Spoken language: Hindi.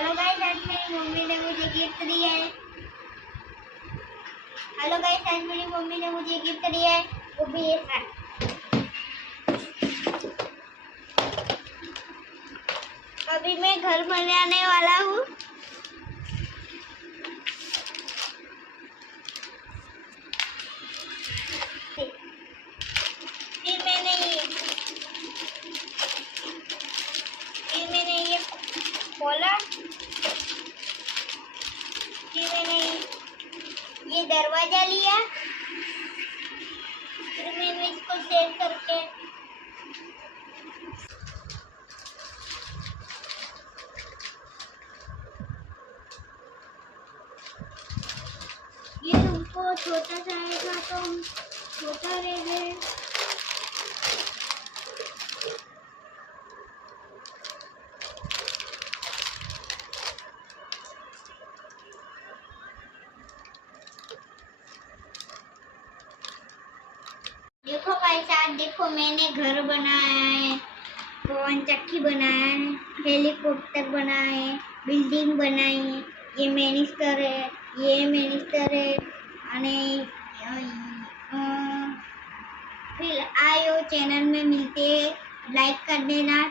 हेलो गाइस, आज मेरी मम्मी ने मुझे गिफ्ट दी है। हेलो गाइस, आज मेरी मम्मी ने मुझे गिफ्ट दिया है, वो भी ये है। अभी मैं घर बनाने वाला हूँ। फिर मैंने ये खोला, फिर मैंने ये दरवाजा लिया, फिर मैंने इसको सेट करके ये हमको छोटा सा आएगा तो हम छोटा ले गए। देखो भाई साहब, देखो मैंने घर बनाया है, पवन चक्की बनाया है, हेलीकॉप्टर बनाया है, बिल्डिंग बनाई है, ये मिनिस्टर है, ये मिनिस्टर है। અને फिर आयो चैनल में मिलते, लाइक कर देना।